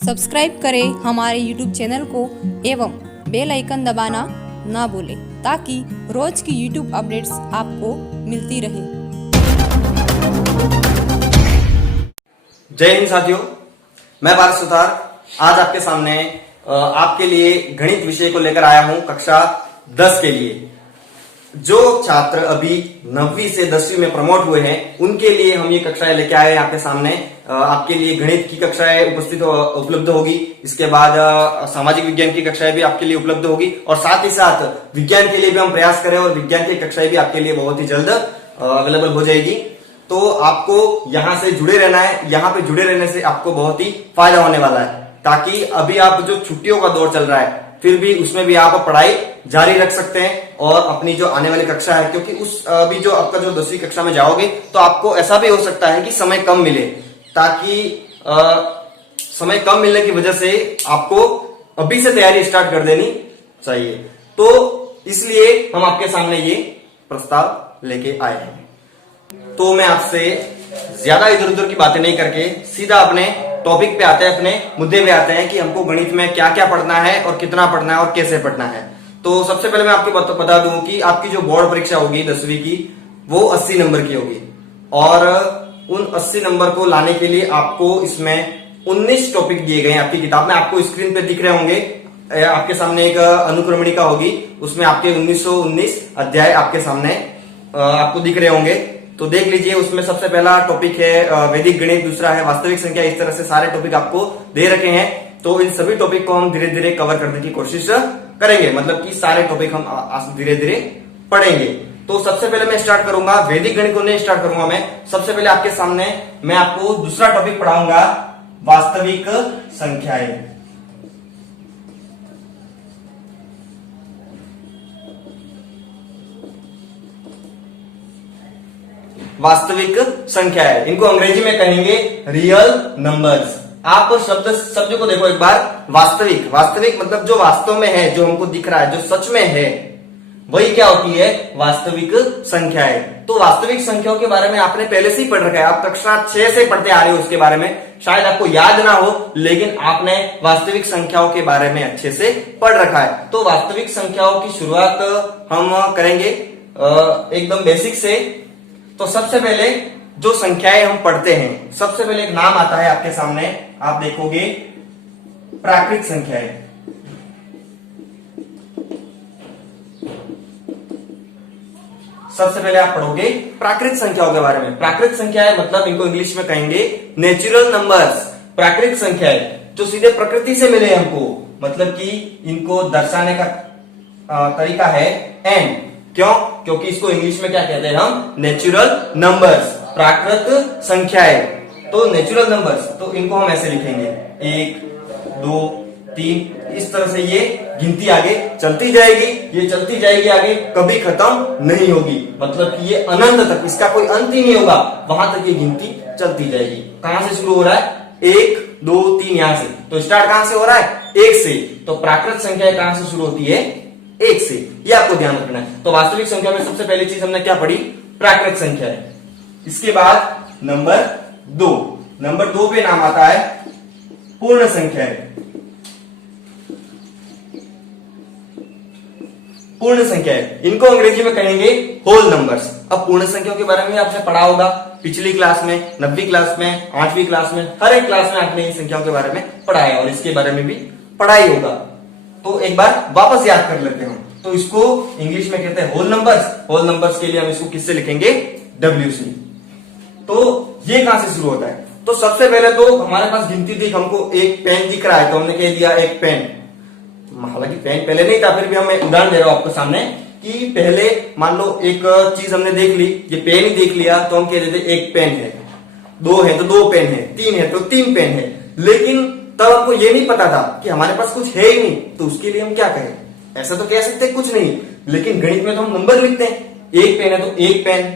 Subscribe करें हमारे YouTube channel को एवं बेल आइकन दबाना ना भूलें ताकि रोज की YouTube अपडेट्स आपको मिलती रहे। जय हिंद साथियों, मैं भारत सुतार आज आपके सामने आपके लिए गणित विषय को लेकर आया हूं कक्षा 10 के लिए। जो छात्र अभी 9वीं से 10वीं में प्रमोट हुए हैं उनके लिए हम ये कक्षाएं लेके आए हैं आपके सामने। आपके लिए गणित की कक्षाएं उपलब्ध होगी, इसके बाद सामाजिक विज्ञान की कक्षाएं भी आपके लिए उपलब्ध होगी और साथ ही साथ विज्ञान के लिए भी हम प्रयास करें और विज्ञान की कक्षाएं भी आपके लिए बहुत ही जल्द अवेलेबल हो जाएगी। तो आपको यहाँ से जुड़े रहना है, यहाँ पे जुड़े रहने से आपको बहुत ही फायदा होने वाला है, ताकि अभी आप जो छुट्टियों का दौर चल रहा है फिर भी उसमें भी आप पढ़ाई जारी रख सकते हैं और अपनी जो आने वाली कक्षा है, क्योंकि उस अभी जो आपका जो 10वीं कक्षा में जाओगे तो आपको ऐसा भी हो सकता है कि समय कम मिले, ताकि समय कम मिलने की वजह से आपको अभी से तैयारी स्टार्ट कर देनी चाहिए। तो इसलिए हम आपके सामने ये प्रस्ताव लेके आए हैं। तो मैं आपसे ज्यादा इधर उधर की बातें नहीं करके सीधा अपने टॉपिक पे आते हैं, अपने मुद्दे पे आते हैं कि हमको गणित में क्या क्या पढ़ना है और कितना पढ़ना है और कैसे पढ़ना है। तो सबसे पहले मैं आपको बता दूं कि आपकी जो बोर्ड परीक्षा होगी 10वीं की वो 80 नंबर की होगी और उन 80 नंबर को लाने के लिए आपको इसमें 19 टॉपिक दिए गए हैं आपकी किताब में। आपको स्क्रीन पे दिख रहे होंगे, आपके सामने एक अनुक्रमणिका होगी, उसमें आपके 1919 अध्याय आपके सामने आपको दिख रहे होंगे। तो देख लीजिए, उसमें सबसे पहला टॉपिक है वैदिक गणित, दूसरा है वास्तविक संख्या। इस तरह से सारे टॉपिक आपको दे रखे हैं। तो इन सभी टॉपिक को हम धीरे धीरे कवर करने की कोशिश करेंगे, मतलब कि सारे टॉपिक हम धीरे धीरे पढ़ेंगे। तो सबसे पहले मैं स्टार्ट करूंगा, वैदिक गणित को नहीं स्टार्ट करूंगा मैं। सबसे पहले आपके सामने मैं आपको दूसरा टॉपिक पढ़ाऊंगा, वास्तविक संख्याएं। वास्तविक संख्याएं, इनको अंग्रेजी में कहेंगे रियल नंबर्स। आप शब्द को देखो एक बार, वास्तविक। वास्तविक मतलब जो वास्तव में है, जो हमको दिख रहा है, जो सच में है, वही क्या होती है, वास्तविक संख्याएं। तो वास्तविक संख्याओं के बारे में आपने पहले से ही पढ़ रखा है, आप कक्षा 6 से पढ़ते आ रहे हो उसके बारे में। शायद आपको याद ना हो, लेकिन आपने वास्तविक संख्याओं के बारे में अच्छे से पढ़ रखा है। तो वास्तविक संख्याओं की शुरुआत हम करेंगे एकदम बेसिक से। तो सबसे पहले जो संख्याएं हम पढ़ते हैं, सबसे पहले एक नाम आता है आपके सामने, आप देखोगे प्राकृत संख्याएं। सबसे पहले आप पढ़ोगे प्राकृत संख्याओं के बारे में। प्राकृत संख्याएं मतलब इनको इंग्लिश में कहेंगे नेचुरल नंबर्स। प्राकृत संख्याएं जो सीधे प्रकृति से मिले हमको, मतलब कि इनको दर्शाने का तरीका है एन। क्यों? क्योंकि इसको इंग्लिश में क्या कहते हैं हम, नेचुरल नंबर्स, प्राकृत संख्याएं। तो नेचुरल नंबर्स, तो इनको हम ऐसे लिखेंगे 1 2 3, इस तरह से ये गिनती आगे चलती जाएगी। ये चलती जाएगी आगे, कभी खत्म नहीं होगी, मतलब कि ये अनंत तक, इसका कोई अंत ही नहीं होगा, वहां तक ये गिनती चलती जाएगी। कहां से शुरू हो रहा है, 1 2 3 यहां से। तो स्टार्ट कहां से हो रहा है, 1 से। तो प्राकृत संख्या कहां से शुरू होती है, 1 से। ये आपको ध्यान रखना है। तो वास्तविक संख्या में सबसे पहली चीज हमने क्या पढ़ी, प्राकृत संख्या है। इसके बाद नंबर 2, नंबर 2 पे नाम आता है पूर्ण संख्या है। पूर्ण संख्या है, इनको अंग्रेजी में कहेंगे होल नंबर्स। अब पूर्ण संख्याओं के बारे में आपने पढ़ा होगा पिछली क्लास में, 9वीं क्लास में, 8वीं क्लास में, हर एक क्लास में आपने इन संख्याओं के बारे में पढ़ा है और इसके बारे में भी पढ़ाई होगा। तो एक बार वापस याद कर लेते हैं। तो इसको इंग्लिश में कहते हैं होल नंबर्स। होल नंबर्स के लिए हम इसको किससे लिखेंगे, W से। तो ये कहां से शुरू होता है, तो सबसे पहले तो हमारे पास गिनती थी, हमको एक पेन दिख रहा है तो हमने कह दिया एक पेन। हालांकि पेन पहले नहीं था, फिर भी मैं उदाहरण दे रहा हूं आपको सामने कि पहले मान लो एक चीज हमने देख ली, ये पेन ही देख लिया तो हम कह देते एक पेन है, 2 है तो 2 पेन है, 3 है तो 3 पेन है। लेकिन तब हमको ये नहीं पता था कि हमारे पास कुछ है ही नहीं, तो उसके लिए हम क्या करें, ऐसा तो कह सकते कुछ नहीं, लेकिन गणित में तो हम नंबर लिखते हैं। 1 पेन है तो 1 पेन,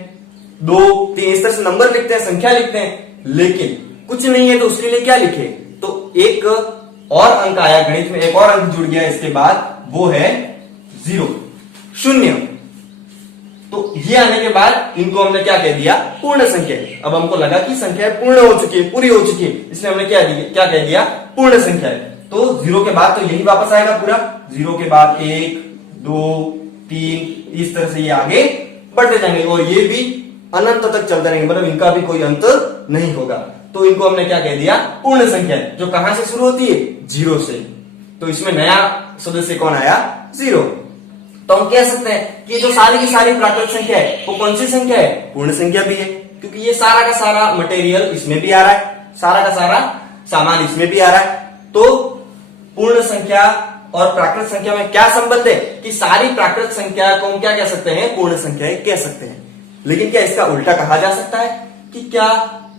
2 3, इस तरह से नंबर लिखते हैं, संख्या लिखते हैं। लेकिन कुछ नहीं है तो उसके लिए क्या लिखे, तो एक और अंक आया गणित में, एक और अंक जुड़ गया इसके बाद, वो है 0, शून्य। तो ये आने के बाद इनको हमने क्या कह दिया, पूर्ण संख्या। अब हमको लगा कि संख्या पूर्ण हो चुकी है, पूरी हो चुकी है, इसलिए हमने क्या कह दिया, पूर्ण संख्या है। तो 0 के बाद तो यही वापस आएगा पूरा, 0 के बाद 1 2 3 इस तरह से ये आगे बढ़ते जाएंगे और ये भी अनंत तक चलते रहेंगे, मतलब इनका भी कोई अंत नहीं होगा। तो इनको हमने क्या कह दिया, पूर्ण संख्या है, जो कहां से शुरू होती है, 0 से। तो इसमें नया सदस्य कौन आया, 0। तो हम कह सकते हैं कि जो सारी की सारी प्राकृत संख्या है वो कौन सी संख्या है, पूर्ण संख्या भी है, क्योंकि ये सारा का सारा मटेरियल इसमें भी आ रहा है, सारा का सारा सामान इसमें भी आ रहा है। तो पूर्ण संख्या और प्राकृत संख्या में क्या संबंध है कि सारी प्राकृत संख्या को हम क्या कह सकते हैं, पूर्ण संख्याएं कह सकते हैं। लेकिन क्या इसका उल्टा कहा जा सकता है कि क्या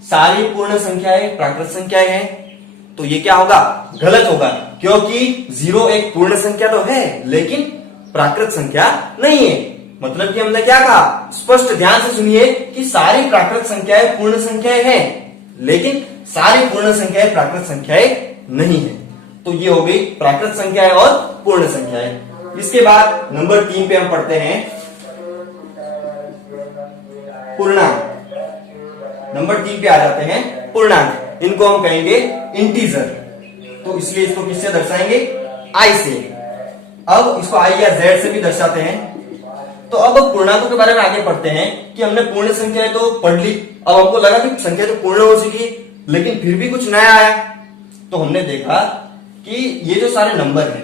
सारी पूर्ण संख्याएं प्राकृत संख्याएं हैं? तो ये क्या होगा, गलत होगा, क्योंकि 0 एक पूर्ण संख्या तो है लेकिन प्राकृत संख्या नहीं है। मतलब कि हमने क्या कहा, स्पष्ट ध्यान से सुनिए कि सारी प्राकृत संख्याएं पूर्ण संख्याएं हैं लेकिन सारी पूर्ण संख्याएं प्राकृत संख्याएं नहीं है। तो ये हो गई प्राकृत संख्याएं और पूर्ण संख्याएं। इसके बाद नंबर 3 पे हम पढ़ते हैं पूर्णांक। नंबर 3 पे आ जाते हैं पूर्णांक, इनको हम कहेंगे इंटीजर। तो इसलिए इसको किससे दर्शाएंगे, आई से। अब इसको आई या जेड से भी दर्शाते हैं। तो अब पूर्णांकों के बारे में आगे पढ़ते हैं कि हमने पूर्ण संख्या तो पढ़ ली, अब हमको लगा कि संख्या तो पूर्ण हो चुकी है लेकिन फिर भी कुछ नया आया। तो हमने देखा कि ये जो सारे नंबर हैं,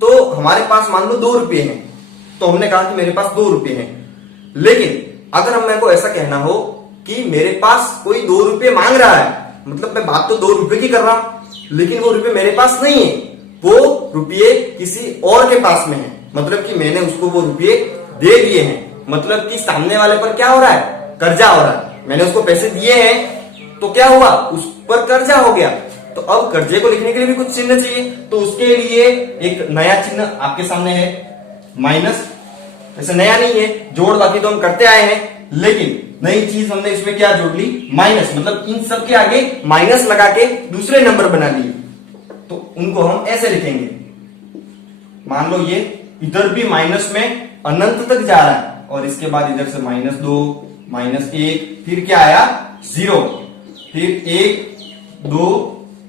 तो हमारे पास मान लो 2 रुपये हैं, तो हमने कहा कि मेरे पास 2 रुपये हैं। लेकिन अगर हम मेरे को ऐसा कहना हो कि मेरे पास कोई 2 रुपये मांग रहा है, मतलब मैं बात तो 2 रुपये की कर रहा हूं लेकिन वो रुपये मेरे पास नहीं है, वो रुपये किसी और के पास में है, मतलब कि मैंने उसको वो रुपये दे दिए हैं। मतलब कि सामने वाले पर क्या हो रहा है, कर्जा हो रहा है। मैंने उसको पैसे दिए हैं तो क्या हुआ, उस पर कर्जा हो गया। तो अब कर्जे को लिखने के लिए भी कुछ चिन्ह चाहिए, तो उसके लिए एक नया चिन्ह आपके सामने है, माइनस। वैसे नया नहीं है, जोड़ बाकी तो हम करते आए हैं, लेकिन नई चीज हमने इसमें क्या जोड़ ली, माइनस। मतलब इन सब के आगे माइनस लगा के दूसरे नंबर बना लिए। तो उनको हम ऐसे लिखेंगे, मान लो ये इधर भी माइनस में अनंत तक जा रहा है और इसके बाद इधर से -2 -1 फिर क्या आया 0, फिर 1 2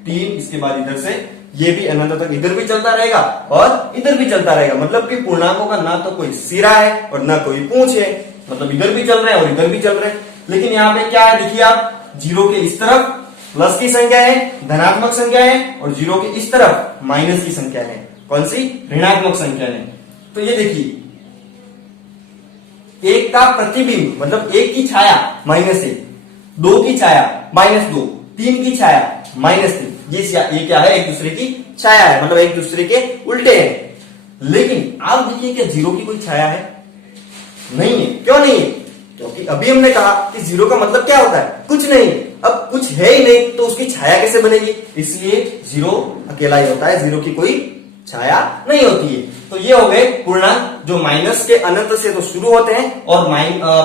3, इसके बाद इधर से ये भी अनंत तक इधर भी चलता रहेगा और इधर भी चलता रहेगा। मतलब कि पूर्णांकों का ना तो कोई सिरा है और ना कोई पूंछ है, मतलब इधर भी चल रहे हैं और इधर भी चल रहे हैं। लेकिन यहाँ पे क्या है, देखिए आप, 0 के इस तरफ प्लस की संख्या है, धनात्मक संख्या है, और 0 के इस तरफ माइनस की संख्या है। कौन सी, ऋणात्मक संख्या है। तो ये देखिए, 1 का प्रतिबिंब मतलब 1 की छाया -1, 2 की छाया -2, 3 की छाया -3, ये क्या है, एक दूसरे की छाया है, मतलब एक दूसरे के उल्टे हैं। लेकिन आप देखिए क्या 0 की कोई छाया है, नहीं है। क्यों नहीं है, क्योंकि अभी हमने कहा कि 0 का मतलब क्या होता है, कुछ नहीं। अब कुछ है ही नहीं तो उसकी छाया कैसे बनेगी, इसलिए 0 अकेला ही होता है, 0 की कोई छाया नहीं होती है। तो ये हो गए पूर्णांक जो माइनस के अनंत से तो शुरू होते हैं और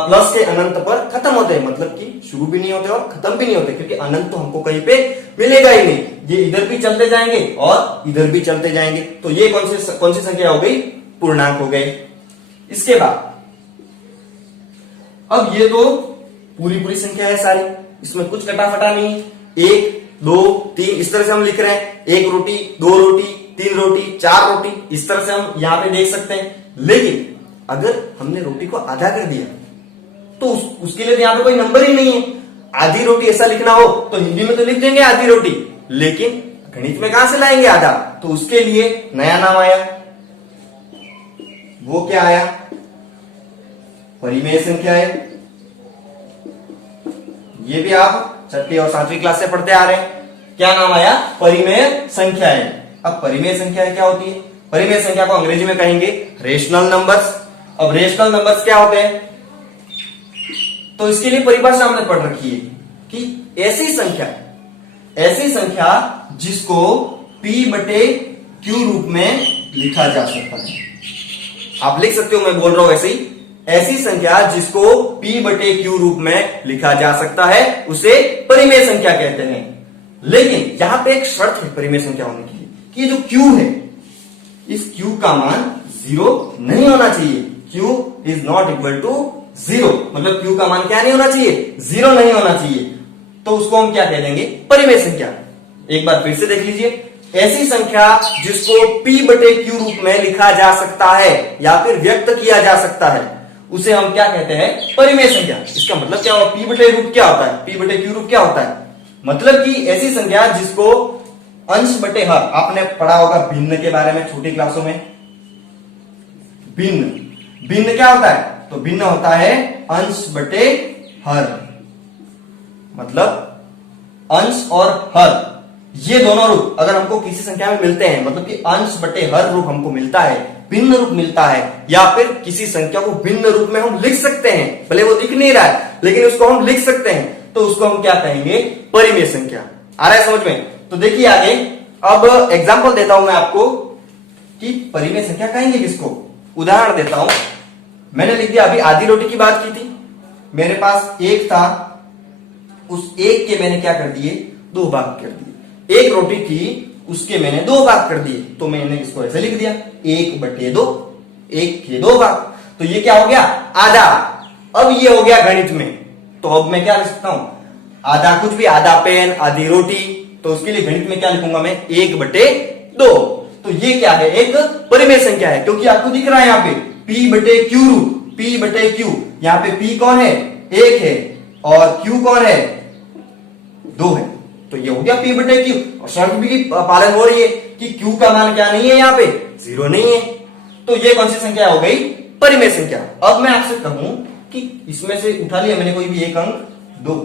प्लस के अनंत पर खत्म होते हैं, मतलब कि शुरू भी नहीं होते और खत्म भी नहीं होते, क्योंकि अनंत तो हमको कहीं पे मिलेगा ही नहीं। ये इधर भी चलते जाएंगे और इधर भी चलते जाएंगे। तो ये कौन सी संख्या हो गई, पूर्णांक हो गए। इसके बाद अब ये तो पूरी संख्या है सारी, इसमें कुछ कटाफटा नहीं। 1 2 3 इस तरह से हम लिख रहे हैं, 1 रोटी 2 रोटी 3 रोटी 4 रोटी, इस तरह से हम यहां पे देख सकते हैं। लेकिन अगर हमने रोटी को आधा कर दिया तो उसके लिए तो यहां पे कोई नंबर ही नहीं है। आधी रोटी ऐसा लिखना हो तो हिंदी में तो लिख देंगे आधी रोटी, लेकिन गणित में कहां से लाएंगे आधा, तो उसके लिए नया नाम आया। वो क्या आया, परिमेय संख्या है। ये भी आप 6वीं और 7वीं क्लास से पढ़ते आ रहे हैं। क्या नाम आया, परिमेय संख्या है। अब परिमेय संख्या क्या होती है, परिमेय संख्या को अंग्रेजी में कहेंगे रेशनल नंबर्स। अब रेशनल नंबर्स क्या होते हैं, तो इसके लिए परिभाषा हमने पढ़ रखी है कि ऐसी संख्या जिसको P/Q रूप में लिखा जा सकता है। आप लिख सकते हो, मैं बोल रहा हूं ऐसे ही, ऐसी संख्या जिसको P/Q रूप में लिखा जा सकता है उसे परिमेय संख्या कहते हैं। लेकिन यहां पे एक शर्त है परिमेय संख्या होने की, कि ये जो Q है, इस Q का मान 0 नहीं होना चाहिए। q is not equal to 0, मतलब q का मान क्या नहीं होना चाहिए, 0 नहीं होना चाहिए। तो उसको हम क्या कह देंगे, परिमेय संख्या। एक बार फिर से देख लीजिए, ऐसी संख्या जिसको p बटे q रूप में लिखा जा सकता है या फिर व्यक्त किया जा सकता है, उसे हम क्या कहते हैं, परिमेय संख्या। इसका मतलब क्या हुआ, p बटे रूप क्या होता है, p बटे q रूप क्या होता है, मतलब कि ऐसी संख्या जिसको अंश बटे हर, आपने पढ़ा होगा भिन्न के बारे में छोटी क्लासों में। भिन्न, भिन्न क्या होता है, तो भिन्न होता है अंश बटे हर, मतलब अंश और हर ये दोनों रूप अगर हमको किसी संख्या में मिलते हैं, मतलब कि अंश बटे हर रूप हमको मिलता है, भिन्न रूप मिलता है, या फिर किसी संख्या को भिन्न रूप में हम लिख सकते हैं, भले वो दिख नहीं रहा है लेकिन उसको हम लिख सकते हैं, तो उसको हम क्या कहेंगे, परिमेय संख्या। आ रहा है समझ में? तो देखिए आगे, अब एग्जाम्पल देता हूं मैं आपको कि परिमेय संख्या कहेंगे किसको। उदाहरण देता हूं, मैंने लिख दिया, अभी आधी रोटी की बात की थी, मेरे पास एक था, उस एक के मैंने क्या कर दिए, 2 भाग कर दिए। एक रोटी थी, उसके मैंने 2 भाग कर दिए, तो मैंने इसको ऐसे लिख दिया 1/2, 1 के 2 भाग। तो ये क्या हो गया, आधा। अब ये हो गया गणित में, तो अब मैं क्या लिख सकता हूं, आधा कुछ भी, आधा पेन, आधी रोटी, तो उसके लिए गणित में क्या लिखूंगा मैं, 1/2। तो ये क्या है, एक परिमेय संख्या है, क्योंकि आपको दिख रहा है यहाँ पे p बटे क्यू रूट, p बटे क्यू, यहाँ पे p कौन है, 1 है, और q कौन है, 2 है। तो ये हो गया p बटे क्यू, और शर्त भी पालन हो रही है कि q का मान क्या नहीं है, यहाँ पे 0 नहीं है। तो ये कौन सी संख्या हो गई, परिमेय संख्या। अब मैं आपसे कहूं कि इसमें से उठा लिया मैंने कोई भी एक अंक 2,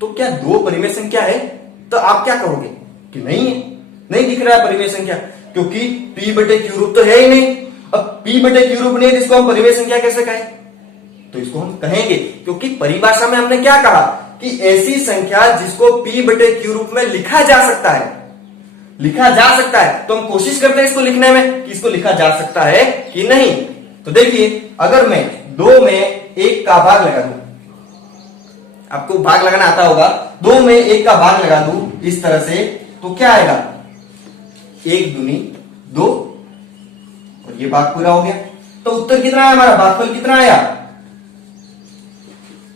तो क्या 2 परिमेय संख्या है, तो आप क्या कहोगे कि नहीं है, नहीं दिख रहा है परिमेय संख्या, क्योंकि p बटे क्यू रूप तो है ही नहीं। अब p बटे क्यू रूप नहीं, इसको हम परिमेय संख्या कैसे कहें, तो इसको हम कहेंगे, क्योंकि परिभाषा में हमने क्या कहा कि ऐसी संख्या जिसको p बटे क्यू रूप में लिखा जा सकता है, लिखा जा सकता है। तो हम कोशिश करते हैं इसको लिखने में कि इसको लिखा जा सकता है कि नहीं। तो देखिए, अगर मैं 2 में 1 का भाग लगा दूं, आपको भाग लगाना आता होगा, 2 में 1 का भाग लगा दूं इस तरह से, तो क्या आएगा, 1 दूनी 2, और ये भाग पूरा हो गया। तो उत्तर कितना आया, हमारा भागफल कितना आया,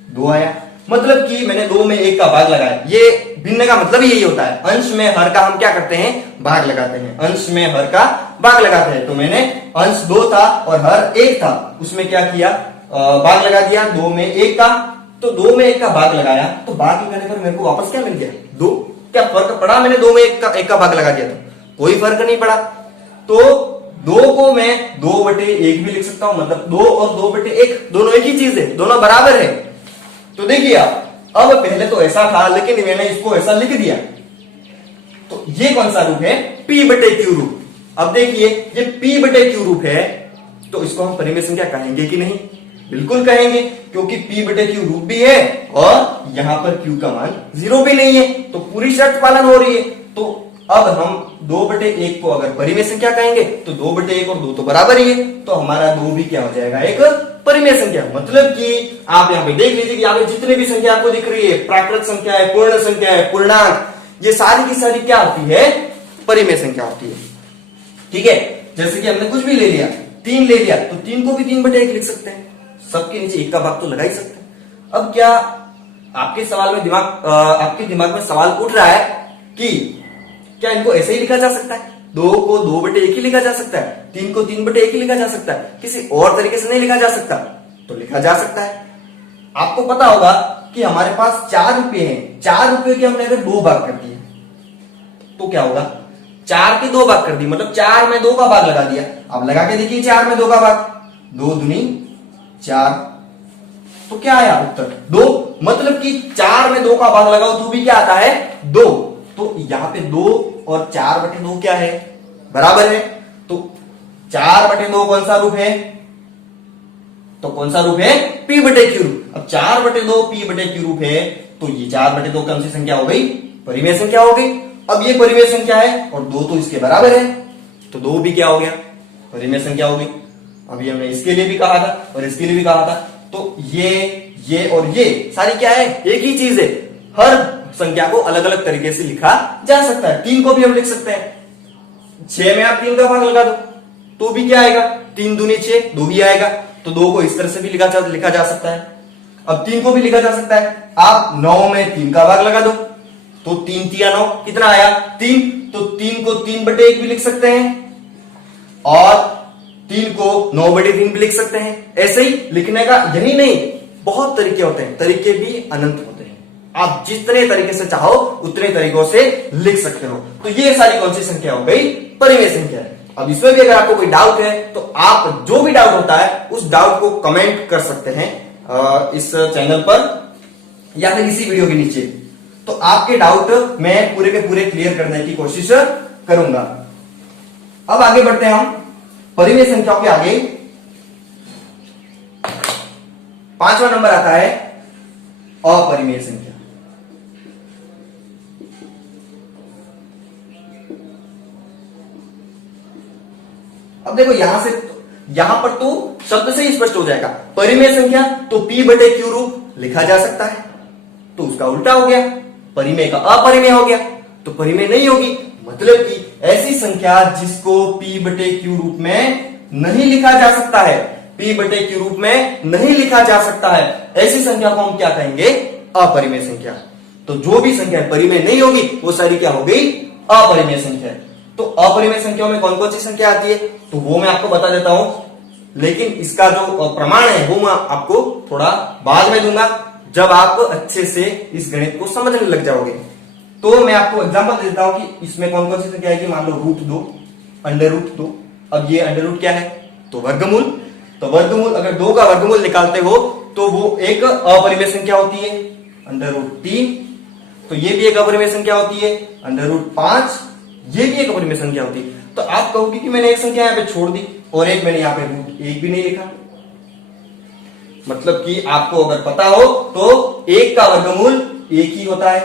2 आया। मतलब कि मैंने 2 में 1 का भाग लगाया। ये भिन्न का मतलब यही होता है, अंश में हर का हम क्या करते हैं, भाग लगाते हैं, अंश में हर का भाग लगाते हैं। तो मैंने अंश 2 था और हर 1 था, उसमें क्या किया, भाग लगा दिया 2 में 1 का। तो 2 में 1 का भाग लगाया, तो भाग लगाने पर मेरे को वापस क्या मिल गया, 2। क्या फर्क पड़ा, मैंने 2 में 1 का भाग लगा दिया तो कोई फर्क नहीं पड़ा। तो 2 को मैं 2/1 भी लिख सकता हूं, मतलब 2 और 2/1 दोनों एक ही चीज है, दोनों बराबर है। तो देखिए आप, अब पहले तो ऐसा था लेकिन मैंने इसको ऐसा लिख दिया, तो ये कौन सा रूप है, p बटे क्यू रूप। अब देखिए, ये p बटे क्यू रूप है, तो इसको हम परिमेय संख्या कहेंगे कि नहीं, बिल्कुल कहेंगे, क्योंकि p बटे क्यू रूप भी है और यहां पर q का मान 0 भी नहीं है, तो पूरी शर्त पालन हो रही है। तो अब हम 2/1 को अगर परिमेय संख्या कहेंगे तो 2/1 और 2 तो बराबर ही है, तो हमारा 2 भी क्या हो जाएगा, एक परिमेय संख्या। मतलब कि आप यहाँ पे देख लीजिए कि यहाँ पे जितने भी संख्या आपको दिख रही है, प्राकृत संख्या है, पूर्ण संख्या है, पूर्णांक, ये सारी की सारी क्या होती है, परिमेय संख्या होती है। ठीक है, जैसे कि हमने कुछ भी ले लिया, 3 ले लिया, तो 3 को भी 3/1 लिख सकते हैं, सबके नीचे 1 का भाग तो लगा ही सकते हैं। अब क्या आपके सवाल में आपके दिमाग में सवाल उठ रहा है कि क्या इनको ऐसे ही लिखा जा सकता है, 2 को 2/1 ही लिखा जा सकता है, 3 को 3/1 ही लिखा जा सकता है, किसी और तरीके से नहीं लिखा जा सकता, तो लिखा जा सकता है। आपको पता होगा कि हमारे पास 4 रुपए हैं, 4 रुपए के हमने अगर 2 भाग कर दिए तो क्या होगा, 4 के 2 भाग कर दिए, मतलब 4 में 2 का भाग लगा दिया। अब लगा के देखिए 4 में 2 का भाग, 2 दूनी 4, तो क्या आया उत्तर 2। मतलब कि 4 में 2 का भाग लगाओ तो भी क्या आता है, 2। तो यहाँ पे 2 और 4/2 क्या है, बराबर है। तो 4/2 कौन सा रूप है, तो कौन सा रूप है, p बटे क्यू रूप। अब 4/2 p बटे क्यू रूप है, तो ये 4/2 कौन सी संख्या हो गई, परिमेय संख्या हो गई। अब ये परिमेय संख्या है और 2 तो इसके बराबर है, तो 2 भी क्या हो गया, परिमेय संख्या हो गई। अभी हमने इसके लिए भी कहा था और इसके लिए भी कहा था, तो ये और ये सारी क्या है, एक ही चीज है। हर संख्या को अलग अलग तरीके से लिखा जा सकता है। 3 को भी हम लिख सकते हैं, 6 में आप 3 का भाग लगा दो तो भी क्या आएगा, 3 दूनी 6, 2 ही आएगा। तो 2 को इस तरह से भी लिखा जा सकता है। अब 3 को भी लिखा जा सकता है। आप 9 में 3 का भाग लगा दो, तो 3 तिया 9 कितना आया 3। तो 3 को 3/1 भी लिख सकते हैं और 3 को 9/3 भी लिख सकते हैं। ऐसे ही लिखने का यही नहीं, बहुत तरीके होते हैं, तरीके भी अनंत होते हैं। आप जितने तरीके से चाहो उतने तरीकों से लिख सकते हो। तो ये सारी कौन सी संख्या हो गई, परिमेय संख्या। अब इसमें भी अगर आपको कोई डाउट है तो आप जो भी डाउट होता है उस डाउट को कमेंट कर सकते हैं इस चैनल पर या फिर इसी वीडियो के नीचे। तो आपके डाउट मैं पूरे के पूरे क्लियर करने की कोशिश करूंगा। अब आगे बढ़ते हैं हम परिमेय संख्याओं के आगे। 5वां नंबर आता है अपरिमेय संख्या। अब देखो यहां पर तो शब्द से ही स्पष्ट हो जाएगा। परिमेय संख्या तो p/q रूप लिखा जा सकता है, तो उसका उल्टा हो गया, परिमेय का अपरिमेय हो गया, तो परिमेय नहीं होगी। मतलब कि ऐसी संख्या जिसको p/q रूप में नहीं लिखा जा सकता है, p/q रूप में नहीं लिखा जा सकता है, ऐसी संख्या को हम क्या कहेंगे, अपरिमेय संख्या। तो जो भी संख्या परिमेय नहीं होगी वो सारी क्या हो गई, अपरिमेय संख्या। तो अपरिमेय संख्याओं में कौन कौन सी संख्या आती है तो वो मैं आपको बता देता हूं, लेकिन इसका जो प्रमाण है वो मैं आपको थोड़ा बाद में दूंगा, जब आप अच्छे से इस गणित को समझने लग जाओगे। तो मैं आपको एग्जांपल देता हूं कि इसमें कौन कौन सी संख्या आएगी। मान लो √2, √2। अब ये √ क्या है, तो वर्गमूल। तो वर्गमूल अगर 2 का वर्गमूल निकालते हो तो वो एक अपरिमेय संख्या होती है। √3, तो ये भी एक अपरिमेय संख्या होती है। √5, ये भी एक अपरिमेय संख्या होती है। तो आप कहोगे कि मैंने एक संख्या यहाँ पे छोड़ दी और एक मैंने यहाँ पे √1 भी नहीं लिखा। मतलब कि आपको अगर पता हो तो 1 का वर्गमूल 1 ही होता है,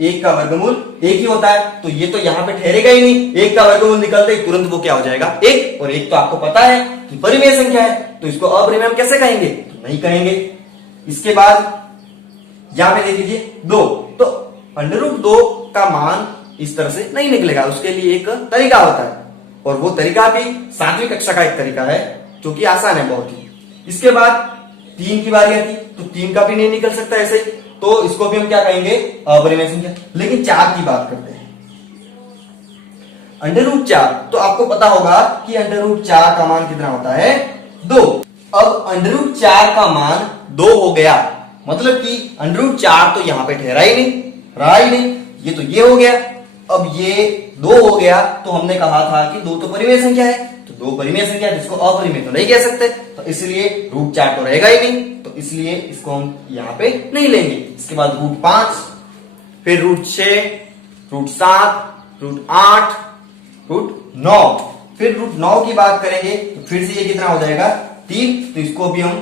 1 का वर्गमूल 1 ही होता है, तो ये तो यहाँ पे ठहरेगा ही नहीं। 1 का वर्गमूल निकलते ही तुरंत वो क्या हो जाएगा, 1। और 1 तो आपको पता है कि परिमेय संख्या है, तो इसको अपरिमेय हम कैसे कहेंगे, तो नहीं कहेंगे। इसके बाद यहां पे देख लीजिए 2, तो √2 का मान इस तरह से नहीं निकलेगा, उसके लिए एक तरीका होता है, और वो तरीका भी 7वीं कक्षा का एक तरीका है जो कि आसान है बहुत ही। इसके बाद 3 की बारी आती, तो 3 का भी नहीं निकल सकता ऐसे, तो इसको भी हम क्या कहेंगे, अपरिमेय संख्या। लेकिन 4 की बात करते हैं, √4। तो आपको पता होगा कि √4 का मान कितना होता है, 2। अब √4 का मान 2 हो गया, मतलब कि √4 तो यहां पे ठहरा ही नहीं, रहा ही नहीं, ये तो ये हो गया। अब ये 2 हो गया, तो हमने कहा था कि 2 तो परिमेय संख्या है, तो 2 परिमेय संख्या जिसको अपरिमेय तो नहीं कह सकते, तो इसलिए √4 तो रहेगा ही नहीं, तो इसलिए इसको हम यहां पे नहीं लेंगे। इसके बाद √5, फिर √6, √7, √8, √9। फिर √9 की बात करेंगे तो फिर से ये कितना हो जाएगा, 3, तो इसको भी हम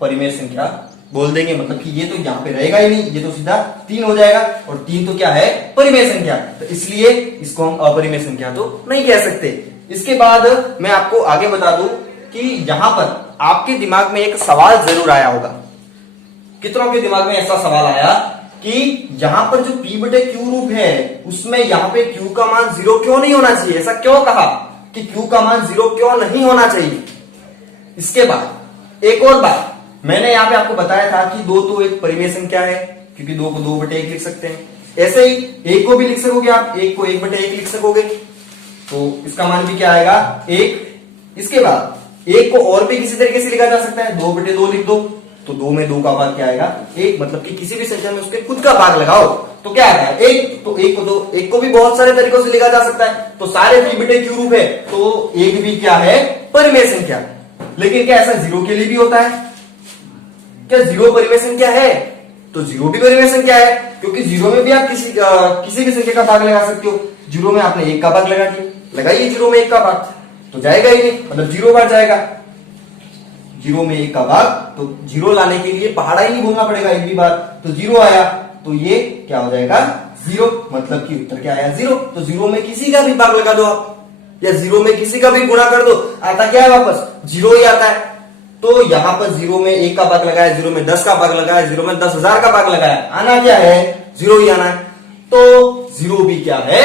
परिमेय संख्या बोल देंगे। मतलब कि ये तो यहां पे रहेगा ही नहीं, ये तो सीधा 3 हो जाएगा, और 3 तो क्या है, परिमेय संख्या, तो इसलिए इसको हम अपरिमेय संख्या तो नहीं कह सकते। इसके बाद मैं आपको आगे बता दूं कि यहां पर आपके दिमाग में एक सवाल जरूर आया होगा। कितनों के दिमाग में ऐसा सवाल आया कि यहां पर जो p/q रूप है उसमें यहां पे q का मान 0 क्यों नहीं होना चाहिए, ऐसा क्यों कहा कि q का मान 0 क्यों नहीं होना चाहिए। इसके बाद एक और बात, मैंने यहां पे आपको बताया था कि 2 तो एक परिमेय संख्या है, क्योंकि 2 को 2/1 लिख सकते हैं। ऐसे ही 1 को भी लिख सकोगे आप, 1 को 1/1 लिख सकोगे, तो इसका मान भी क्या आएगा, 1। इसके बाद 1 को और भी किसी तरीके से लिखा जा सकता है, 2/2 लिख दो, तो 2 में 2 का भाग क्या आएगा, 1। मतलब कि किसी भी संख्या में उसके खुद का भाग लगाओ तो क्या आएगा, 1। तो 1 को भी बहुत सारे तरीकों से लिखा जा सकता है, तो सारे p/q रूप है, तो 1 भी क्या है, परिमेय संख्या। लेकिन क्या ऐसा 0 के लिए भी होता है, क्या 0 परिमेय संख्या है, तो 0 भी परिमेय संख्या है, क्योंकि 0 में भी आप किसी भी संख्या का भाग लगा सकते हो। 0 में आपने 1 का भाग लगा दिया, लगाइए 0 में 1 का भाग, तो जाएगा ही नहीं, मतलब 0 बार जाएगा। 0 में 1 का भाग, तो 0 लाने के लिए पहाड़ा ही नहीं बोलना पड़ेगा एक भी बार, तो 0 आया, तो ये क्या हो जाएगा, 0। मतलब कि उत्तर क्या आया, 0। तो 0 में किसी का भी भाग लगा दो आप, या 0 में किसी का भी गुणा कर दो, आता क्या है, वापस 0 ही आता है। तो यहां पर 0 में 1 का भाग लगाया, 0 में 10 का भाग लगाया, 0 में 10,000 का भाग लगाया, आना क्या है, 0 ही आना है। तो 0 भी क्या है,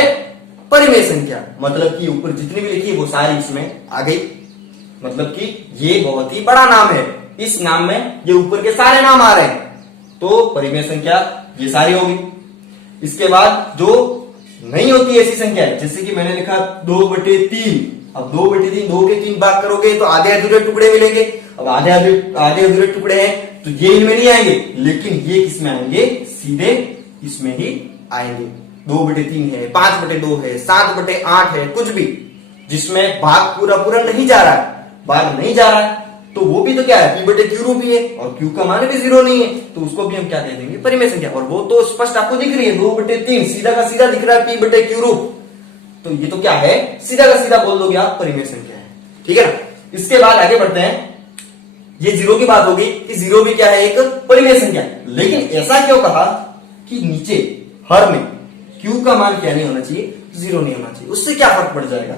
परिमेय संख्या, मतलब कि ऊपर जितनी भी लिखी है वो सारी इसमें आ गई। मतलब कि ये बहुत ही बड़ा नाम है, इस नाम में ये ऊपर के सारे नाम आ रहे हैं, तो परिमेय संख्या ये सारी होगी। इसके बाद जो नहीं होती ऐसी संख्या है, जैसे कि मैंने लिखा 2/3, अब 2/3 2 के 3 भाग करोगे तो आधे अधूरे टुकड़े मिलेंगे। अब आधे अधूरे टुकड़े हैं तो ये इनमें नहीं आएंगे, लेकिन ये किसमें आएंगे, सीधे इसमें ही आएंगे। 2/3 है, 5/2 है, 7/8 है, कुछ भी जिसमें भाग पूरा पूरा नहीं जा रहा है, भाग नहीं जा रहा है, तो वो भी तो क्या है, p/q रूप ही है, और q का मान भी 0 नहीं है, तो उसको भी हम क्या कह देंगे, परिमेय संख्या। और वो तो स्पष्ट आपको दिख रही है, 2/3 सीधा का सीधा दिख रहा है p/q रूप, तो ये तो क्या है, सीधा का सीधा बोल दोगे आप परिमेय संख्या है। ठीक है ना। इसके बाद आगे बढ़ते हैं, ये 0 की बात होगी कि 0 भी क्या है, एक परिमेय संख्या। लेकिन ऐसा क्यों कहा कि नीचे हर में q का मान क्या नहीं होना चाहिए, 0 नहीं होना चाहिए, उससे क्या फर्क पड़ जाएगा।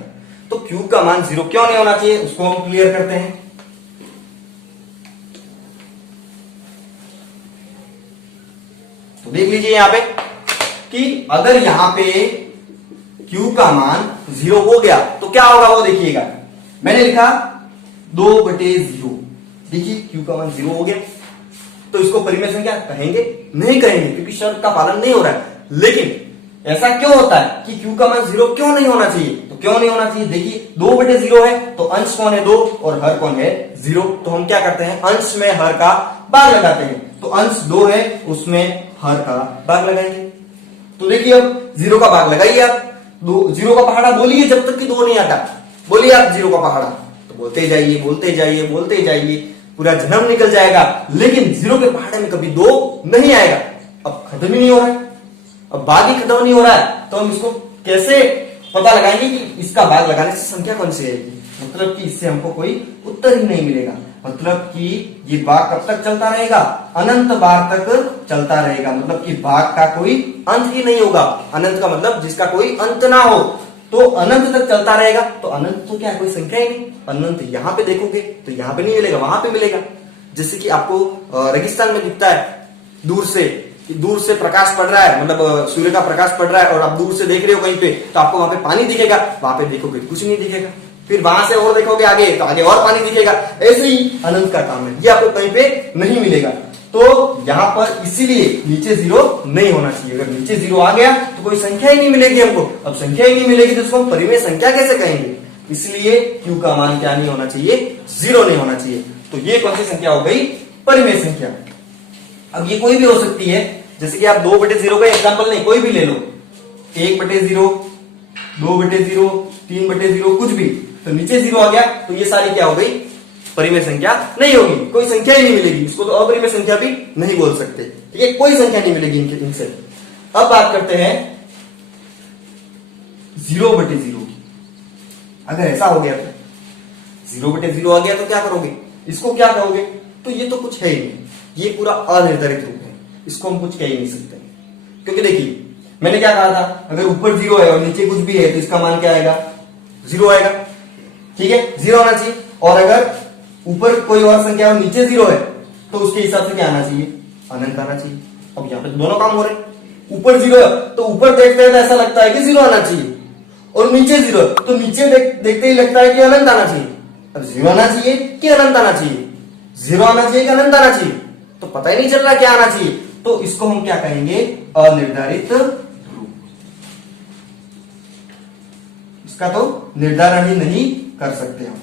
तो q का मान 0 क्यों नहीं होना चाहिए, उसको हम क्लियर करते हैं। तो देख लीजिए यहां पे कि अगर यहां पे q का मान 0 हो गया तो क्या होगा वो देखिएगा। मैंने लिखा 2/0, देखिए q का मान 0 हो गया, तो इसको परिमेय संख्या कहेंगे, नहीं कहेंगे, क्योंकि शर्त का पालन नहीं हो रहा है। लेकिन ऐसा क्यों होता है कि q का मान 0 क्यों नहीं होना चाहिए, तो क्यों नहीं होना चाहिए, देखिए 2/0 है तो अंश कौन है, 2, और हर कौन है, 0, तो हम क्या करते हैं, अंश में हर का भाग लगाते हैं। तो अंश 2 है, उसमें हर का भाग लगाएंगे। तो देखिए अब 0 का भाग लगाइए आप, 0 का पहाड़ा बोलिए जब तक कि 2 नहीं आता, बोलिए आप 0 का पहाड़ा, तो बोलते जाइए बोलते जाइए बोलते जाइए, पूरा जन्म निकल जाएगा, लेकिन 0 के पहाड़े में कभी 2 नहीं आएगा। अब खत्म ही नहीं हो रहा है, अब भाग ही खत्म नहीं हो रहा है, तो हम इसको कैसे पता लगाएंगे कि इसका भाग लगाने से संख्या कौन सी आएगी, मतलब कि इससे हमको कोई उत्तर ही नहीं मिलेगा। मतलब कि ये भाग कब तक चलता रहेगा, अनंत बार तक चलता रहेगा, मतलब कि भाग का कोई अंत ही नहीं होगा। अनंत का मतलब जिसका कोई अंत ना हो, तो अनंत तक चलता रहेगा। तो अनंत तो क्या है, कोई संख्या ही नहीं। अनंत यहाँ पे देखोगे तो यहाँ पे नहीं मिलेगा, वहां पे मिलेगा। जैसे कि आपको रेगिस्तान में दिखता है दूर से प्रकाश पड़ रहा है, मतलब सूर्य का प्रकाश पड़ रहा है, और आप दूर से देख रहे हो कहीं पे, तो आपको वहां पे पानी दिखेगा, वहां पे देखोगे कुछ नहीं दिखेगा, फिर वहां से और देखोगे आगे तो आगे और पानी दिखेगा। ऐसे ही अनंत का काम है, ये आपको कहीं पे नहीं मिलेगा। तो यहाँ पर इसीलिए नीचे 0 नहीं होना चाहिए। अगर नीचे 0 आ गया तो कोई संख्या ही नहीं मिलेगी हमको। अब संख्या ही नहीं मिलेगी तो उसको हम परिमेय संख्या कैसे कहेंगे, इसलिए q का मान क्या नहीं होना चाहिए, 0 नहीं होना चाहिए। तो ये कौन सी संख्या हो गई, परिमेय संख्या। अब ये कोई भी हो सकती है, जैसे कि आप 2/0 का एग्जांपल नहीं, कोई भी ले लो, 1/0, 2/0, 3/0, कुछ भी, तो नीचे 0 आ गया तो ये सारी क्या हो गई, परिमेय संख्या नहीं होगी, कोई संख्या ही नहीं मिलेगी। इसको तो अपरिमेय संख्या भी नहीं बोल सकते। ठीक है, कोई संख्या नहीं मिलेगी इनसे। अब बात करते हैं 0/0 की। अगर ऐसा हो गया तो 0/0 आ गया तो क्या करोगे, इसको क्या कहोगे, तो ये तो कुछ है ही नहीं, ये पूरा अनिर्धारित रूप है, इसको हम कुछ कह ही नहीं सकते। क्योंकि देखिए मैंने क्या कहा था, अगर ऊपर 0 है और नीचे कुछ भी है तो इसका मान क्या आएगा, 0 आएगा। ठीक है, 0 आना चाहिए। और अगर ऊपर कोई और संख्या और नीचे 0 है तो उसके हिसाब से क्या आना चाहिए, अनंत आना चाहिए। अब यहाँ पे दोनों काम हो रहे हैं, ऊपर 0 है तो ऊपर देखते हैं तो ऐसा लगता है कि 0 आना चाहिए, और नीचे 0 है तो नीचे देखते ही लगता है कि अनंत आना चाहिए। अब 0 आना चाहिए कि अनंत आना चाहिए, 0 आना चाहिए कि अनंत आना चाहिए, तो पता ही नहीं चल रहा क्या आना चाहिए। तो इसको हम क्या कहेंगे, अनिर्धारित रूप। इसका तो निर्धारण ही नहीं कर सकते हम।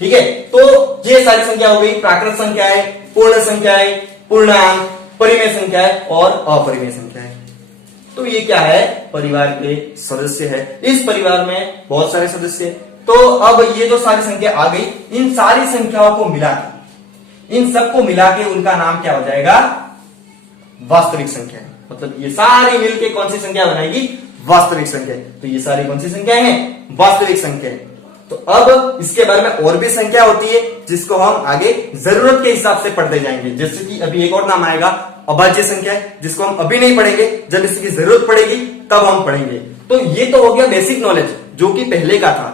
ठीक है, तो ये सारी संख्या हो गई, प्राकृत संख्या है, पूर्ण संख्या है, पूर्णांक, परिमेय संख्या है और अपरिमेय संख्या है। तो ये क्या है, परिवार के सदस्य है। इस परिवार में बहुत सारे सदस्य हैं। तो अब ये जो सारी संख्या आ गई, इन सारी संख्याओं को मिला के, इन सबको मिला के उनका नाम क्या हो जाएगा, वास्तविक संख्या है। मतलब ये सारी मिलके कौन सी संख्या बनाएगी, वास्तविक संख्या। तो ये सारी कौन सी संख्या है, वास्तविक संख्या है। तो अब इसके बारे में और भी संख्या होती है जिसको हम आगे जरूरत के हिसाब से पढ़ते जाएंगे। जैसे कि अभी एक और नाम आएगा अभाज्य संख्या है, जिसको हम अभी नहीं पढ़ेंगे, जब इसकी जरूरत पड़ेगी तब हम पढ़ेंगे। तो ये तो हो गया बेसिक नॉलेज जो कि पहले का था।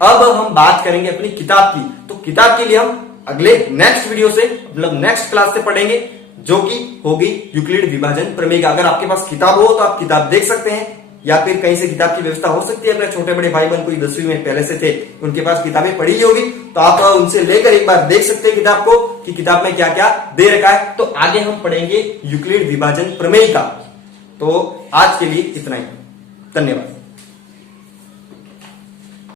अब हम बात करेंगे अपनी किताब की। तो किताब के लिए हम अगले नेक्स्ट वीडियो से, मतलब नेक्स्ट क्लास से पढ़ेंगे, जो कि होगी यूक्लिड विभाजन प्रमेय। अगर आपके पास किताब हो तो आप किताब देख सकते हैं, या फिर कहीं से किताब की व्यवस्था हो सकती है। अपने छोटे बड़े भाई बहन कोई 10वीं में पहले से थे, उनके पास किताबें पढ़ी ही होगी, तो आप उनसे लेकर एक बार देख सकते हैं किताब को कि किताब में क्या क्या दे रखा है। तो आगे हम पढ़ेंगे यूक्लिड विभाजन प्रमेय का। तो आज के लिए इतना ही, धन्यवाद।